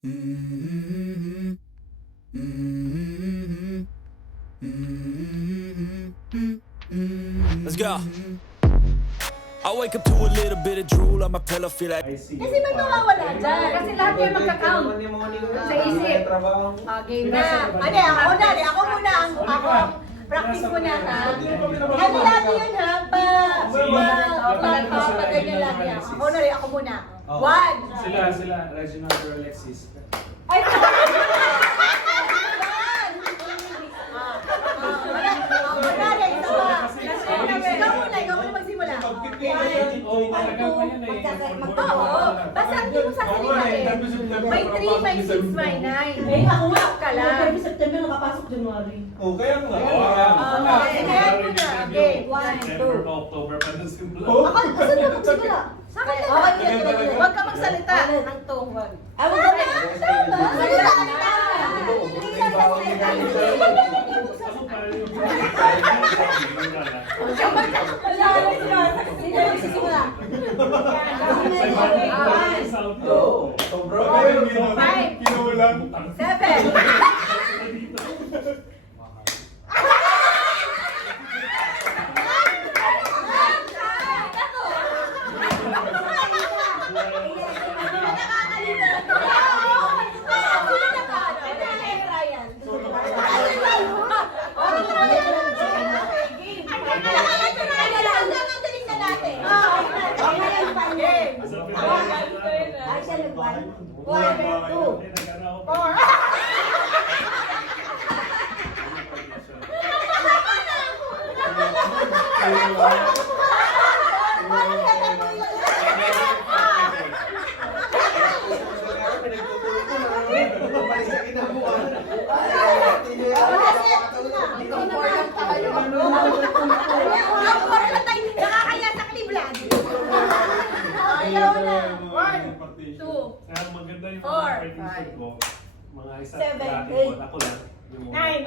Let's go. I wake up to a little bit of drool on my pillow, feel like Kasi may mawawala dyan. Kasi lahat kayo magka-count. Sa isip. Game na. Ako muna. Ako practice muna ha. Ano lagi yun ha? Papaganyan lagi ha. Ako muna. One. Sila, Reginald or Alexis. Ay, ikaw muna magsimula. Basta hindi mo sasalita may 3, may 6, may 9. May ako ka lang. May September nakapasok January. Kaya nga. Kaya mo na. Okay, 1, 2. September pa, October pa na simula. Saan na magsimula? Sa akin lang. Huwag ka magsalita ng tungkol. Ay, wag ka na. Seven. Maganda yung partition ko. Mga isa ako lang. Nine.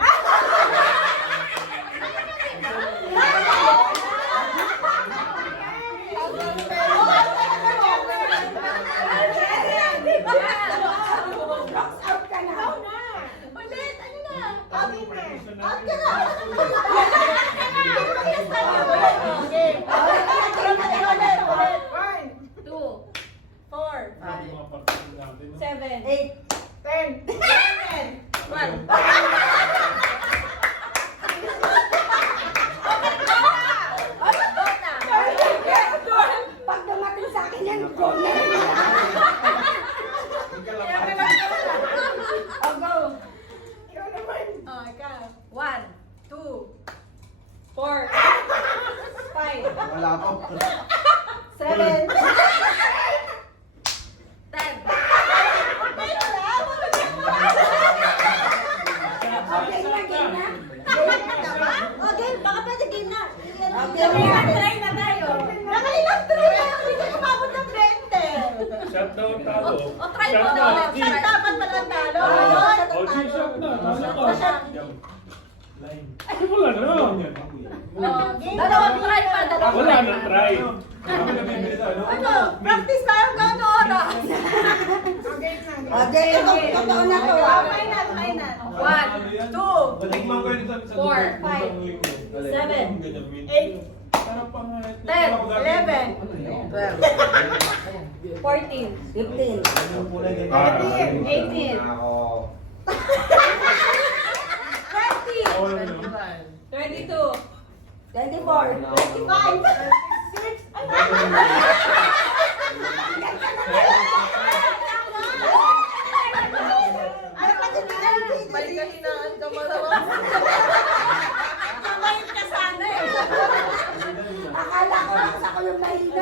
Wala po. 7. 10. Okay, baka pwede game na. Try na tayo. Nakailang try na. Hindi ko umabot ng 20. Shutdown talo. O try mo na ulit. Shot dapat pala ang talo. Shot na. Nasa ka. Line. Ay, wala na. Dalawang try pa. Wala na try. Ano? Practice tayo hanggang ano oras? Okay, totoo na to. Try na. 1, 2, 4, 5, 7, 8. 10, 11, 12, 14, 15. 18, 20, 22, 24. 25, 26. Balik-kahinaan ka malawang. Kamay ka sana eh. Akala ko ako yung mahina.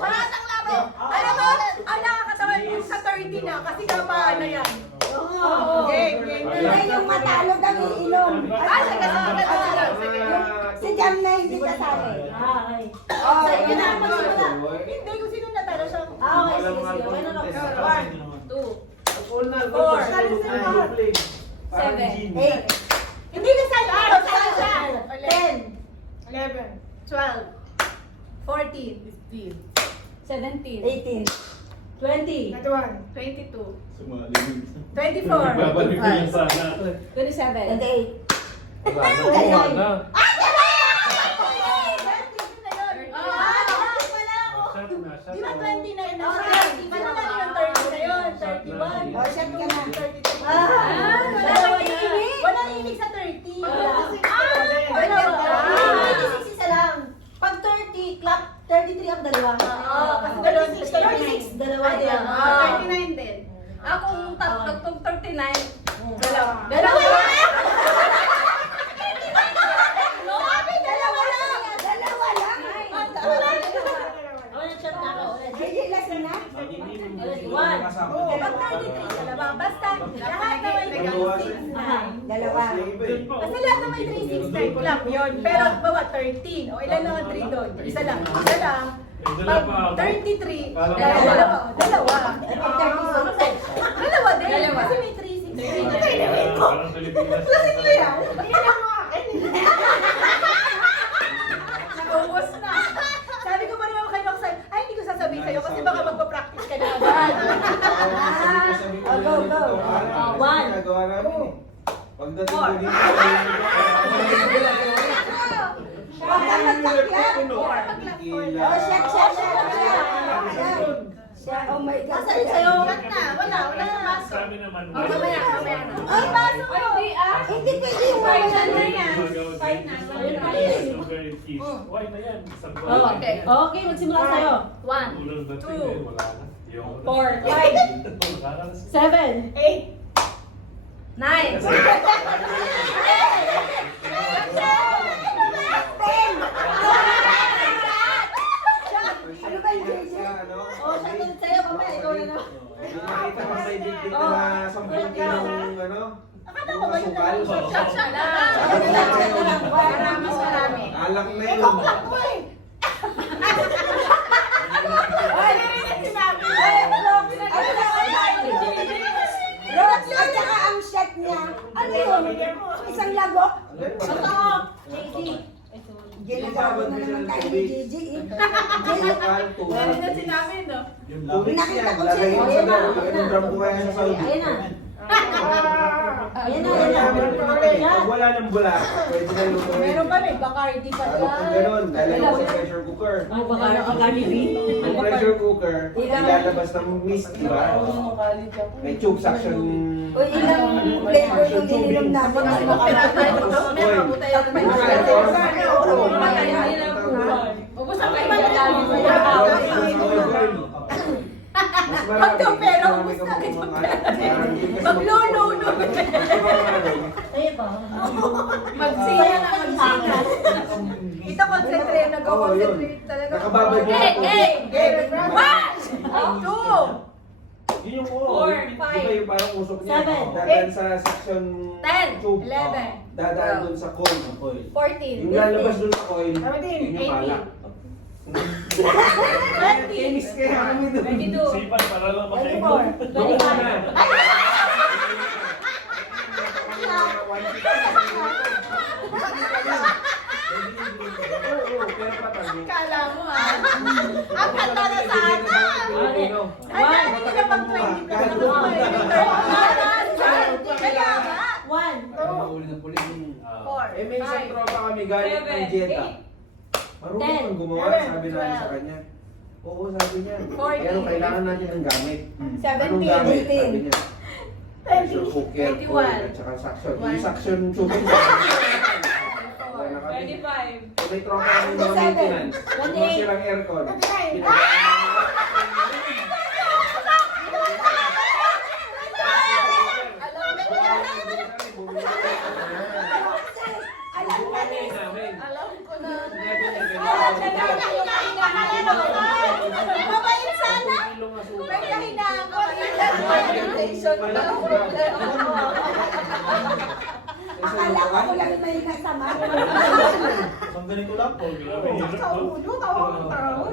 Wala nang labo. Alam mo, ang nakakatawa yung sa 30 na kasi kapahan na yan. Game. Ay, yung matalo daw iinom. Si Jam na hindi kasali. Okay. Oh, yun na ang magsimula. Hindi, kung sino natalo siya. Okay, sige. Ano na? 1, 2, 4, 7, 8. Hindi na sa'yo. Sa'yo siya. 12, 14, 15, 17. 18. 20. 22, Sumalimit. 24, Babalik ko yung sana. 27. 28. Wala na, wala na. Shot na, shot Di ba na. 29 na siya? Ano na yung 30 na yun? 31. Oh, shot ka na. 32. Dalawa na. Walang ibig sa 30. Wala. 26 isa lang. Pag 30, clap, 33 ang dalawa. Kasi dalawa sila. 36, dalawa din. 39 din. Akong tagtog 39. Dalawa. Dalawa lang! Shot na ako. JJ, last na? One. Pag 33 sila ba? Basta lahat na may 36. Dalawa. Basta lahat na may 369 club yun. Pero bawa 13. O ilan na ang 3 doon? Isa lang. Isa lang. Pag 33, dalawa. Dalawa. Dalawa din. Kasi may 369. Parang Pilipinas. Naubos na. Sabi ko pa naman kay Maxine, ay hindi ko sasabihin sa'yo kasi baka magpa-practice ka na agad. Go, go. One. Pagdating ko dito, Huwag kang magkaklap. Oh, shot, shot, shot. Oh my God. Sabi sa'yo, wag na. Wala na baso. Sabi naman, Mamaya na. Ay, baso mo. Hindi pwede yung wala na yan. Five na. Why na yan? Okay. Okay, magsimula sa'yo. 1, Ulang dating eh, wala na. Yung- 4, 5, Wala na. 7. 8. 9. Ano ba yung JJ? Oh, shot ulit sa'yo. Mamaya, ikaw na naman. nakita ko sa ibig dito na 10 kilong ano? Akala ko ba yun na lang? Oo. Shot na lang. Shot na lang. Para mas marami. Alak na yun. Ikaw lang ko eh. Ay, sinabi. Rod, at saka ang shot niya. Ano yun? Isang lagok? Totoo. Ginagawa na naman tayo ni JJ. Ano na sinabi, no? Yung tubig Nakita siya, ko lalagay siya. mo sa laro. Anong drum ko kaya sa Saudi? Ayan na. Ayan na, Wala ayan na. pag wala ng bula, pwede na yung Meron pa may Bacardi pa Ano kung dyan. ganun, lalagay mo sa pressure cooker. Ang baka nakakalibi. Yung pressure cooker, ilalabas ng mist, di ba? May tube suction. O ilang flavor yung ininom natin. Ubus ang kayo Mas marami. Pagka-pera, Mas ubus na agad yung marami. Magluno-no. Sa'yo ba? Magsiya na magsiya. Ito concentrate, nag-concentrate talaga. Nakababad mo. One! Two! Yun yung Four, di ba yung parang usok niya? Seven. Dadaan sa section 10, tube. 11. Dadaan dun sa coil. 14, Yung lalabas dun sa coil, 17, yun yung palak. 20. Chemist kaya kami dun. 22, Sipan para lang 24. makaingon. Doon ka na. Oo, pero patago. Kala mo ah. Ang ganda na sana. Ay, dahil hindi na pang 20 pa na ako eh. Kaya nga. One. Four, Eh, may isang five, tropa kami galing ng Jetta. Marunong Ten, kang gumawa, sabi namin sa kanya. Oo, sabi niya. Forty, Pero kailangan natin ng gamit. 17, Anong gamit? 18. Sabi niya. Pressure cooker, 21, coil, at saka suction. One. Yung suction tubing. 25, May tropa kami mga 27, maintenance. Mga 28. silang aircon. 29. Alam na ni. Alam ko na. Mabait sana. May kahinaan ko. Presentation na. Akala ko ko lang may kasama. Ang ganito lang po. Grabe, hirap, no? Tawag, tawag.